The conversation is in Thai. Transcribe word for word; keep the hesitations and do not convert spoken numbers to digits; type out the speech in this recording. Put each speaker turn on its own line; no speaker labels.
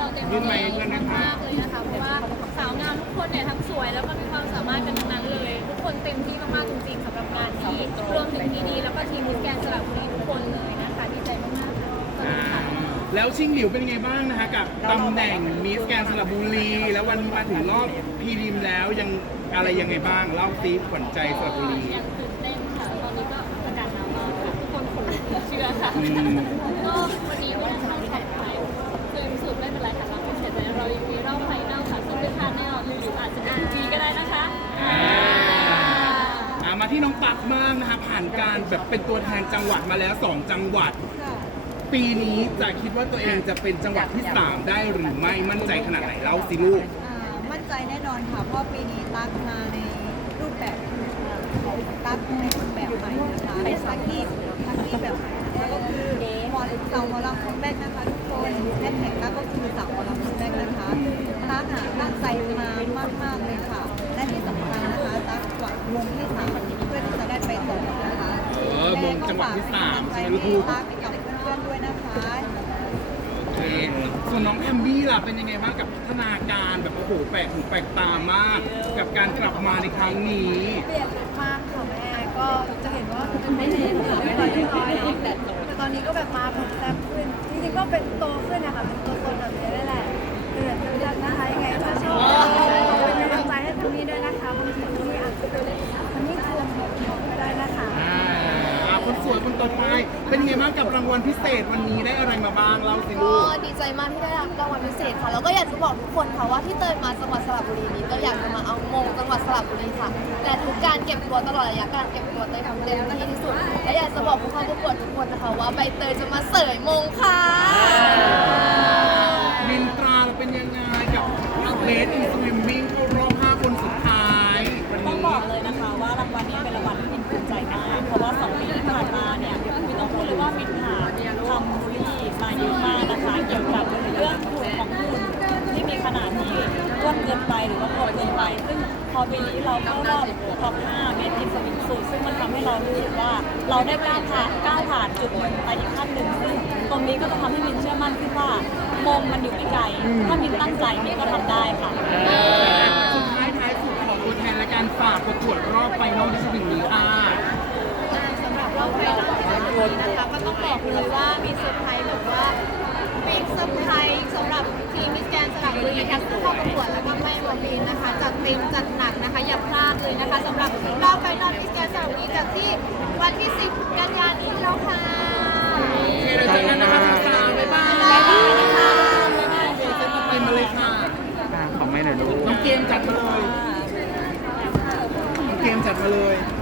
เต็มที่มากเลยนะคะเพราะว่าสาวงามทุกคนเนี่ยทั้งสวยแล้วก็มีความสามารถกันทั้งนั้นเลยทุกคนเต็มที่มากๆจริงๆสำหรับงานที่รวมถึงทีดีแล้วก็ทีมมิสแกรนด์สระบุรีทุกคนเลยนะคะดีใจมากๆค่ะ
แล้วชิงหลิวเป็นยังไงบ้างนะคะกับตำแหน่งมิสแกรนด์สระบุรีแล้ววันมาถึงรอบพรีริมแล้วยังอะไรยังไงบ้างเล่าซีขวัญใจสระบุรี
ยังตื่นเต้นค่ะตอนนี้ก็อากาศหนาวมากค่ะทุกคนขนลุกเชื่อค่ะ
อืม
ก็วันนี้เนี่ยเข้าแข่งไปคือรู้สึกไม่เป็นไรค่ะเราไม่เสียใจเรายังมีรอบไฟนอลค่ะซึ่งไม่พลาดแน่นอนหรืออาจจะเป็นปีก็ได้นะคะ
อ่ามาที่น้องตักบ้างนะคะผ่านการแบบเป็นตัวแทนจังหวัดมาแล้วสองจังหวัด ปีนี้จะคิดว่าตัวเองจะเป็นจังหวัดที่สามได้หรือไม่มั่นใจขนาดไหนเล่าสิลูก
อ่ามั่นใจแน่นอนค่ะ เพราะปีนี้ตั๊กมาในรูปแบบตั๊กในรูปแบบใหม่นะคะตั๊กที่ตั๊กที่แบบใหม่นะคะก็คือหมอสาวหมอลำคัมแบ็กนะคะทุกคนแฮชแท็กตั๊กก็คือสาวหมอลำคัมแบ็กนะคะตั๊กอ่ะตั้งใจมามากๆเลยค่ะ และที่สำคัญนะคะตั๊กหวังวงที่สามเพื่อที่จะได้ไปต่อนะคะ
เออวงจังหวัดที่สามใช่ไหมลูก
ตั๊กกับเพื่อนๆด้วยนะคะ
โอเคส่วนน้องแอมบี้ล่ะเป็นยังไงบ้างกับพัฒนาการแบบโอ้โหแปลกหูแปลกตามาก กับการกลับมาในครั้งนี้
เปลี่ยนมากค่ะแม่ก็จะเห็นว่าเป็นไม่เน้นค่ะไม่ค่อยได้น้อยแต่แต่ตอนนี้ก็แบบมาแบบแซ่บขึ้นจริงๆก็เป็นโตขึ้นนะคะเป็นตัวตนแบบนี้ได้แหละเดือดเดือดนะคะยังไงถ้าชอบเป็นกำลังใจให้ทางนี้ด้วยนะคะบางทีทางนี้อาจจะเป็นทางนี้ทวงของก็ได้นะคะ
อ่าคนสวยคนต่อไปเป็นยังไงบ้างกับรางวัลพิเศษวันนี้ได้อะไรมาบ้างเล่าสิลู
ก็
ก
ดีใจมากที่ได้รับรางวัลพิเศษค่ะ แล้วก็อยากจะบอกทุกคนค่ะว่าที่เตยมาจังหวัดสระบุรีนี้ก็อยากจะมาเอามงจังหวัดสระบุรีค่ะ และทุกการเก็บตัวตลอดระยะการเก็บตัวเตยทำเต็มที่ที่สุด และอยากจะบอกผู้เข้าประกวดทุกคนนะคะว่าใบเตยจะมาเสยมงค่ะ
มินตราเป็นยังไงกับเบสอินสวิมมิ่งเข้ารอบห้าคนสุดท้ายวัน
ต้อง
นี้
บอกเลยนะคะว่ารางวัลนี้เป็นรางวัลที่มินภูมิใจมาก เพราะว่าสองปีที่ผ่านมาเนี่ยมินต้องพูดเลยว่ามินผ่านทำบูลลี่มาเยอะมากนะคะเกี่ยวกับเรื่องหุ่นของหุ่นที่มีขนาดที่อ้วนเกินไปหรือว่าผอมเกินไป ซึ่งพอปีนี้เราเข้ารอบท็อปห้าเมตรกินสวิงสูตรซึ่งมันทำให้เรารู้สึกว่าเราได้ก้าวผ่านก้าวผ่านจุดหนึ่งไปอีกขั้นหนึ่งซึ่งตรงนี้ก็จะทำให้มินเชื่อมั่นขึ้นว่ามงมันอยู่ไม่ไกลถ้ามินตั้งใจมินก็ทำได้ค่ะ
สุดท้ายท้ายสุดของตัวแทนและการฝากประกวดรอบไฟนอลที่จะถึงนี้ค่ะ
สำหรับรอบไฟนอลในวันนี้นะคะก็ต้องบอกเลยว่ามีเซอร์ไพรส์แบบว่าเป็นเซอร์ไพรส์สำหรับทีมมิสแกรนด์สระบุรีทั้งผู้เข้าประกวดแล้วก็ไม่รวมมินนะคะจัดเต็มจัดหนักนะคะอย่าพลาดเลยนะคะสำหรับรอบไฟนอลมิสแกรนด์สระบุรีจัดที่วันที่สิบกันยายนนี้แล้วค่ะ
โอเคเราเจอกันนะคะคุณตาบ๊ายบาย
บ๊ายบายนะคะ
โอเคเซตต่อไปมาเลยค่ะ
ของไม่หน่อยลูก
น้องเกมจัดมาเลยน้องเกมจัดมาเลย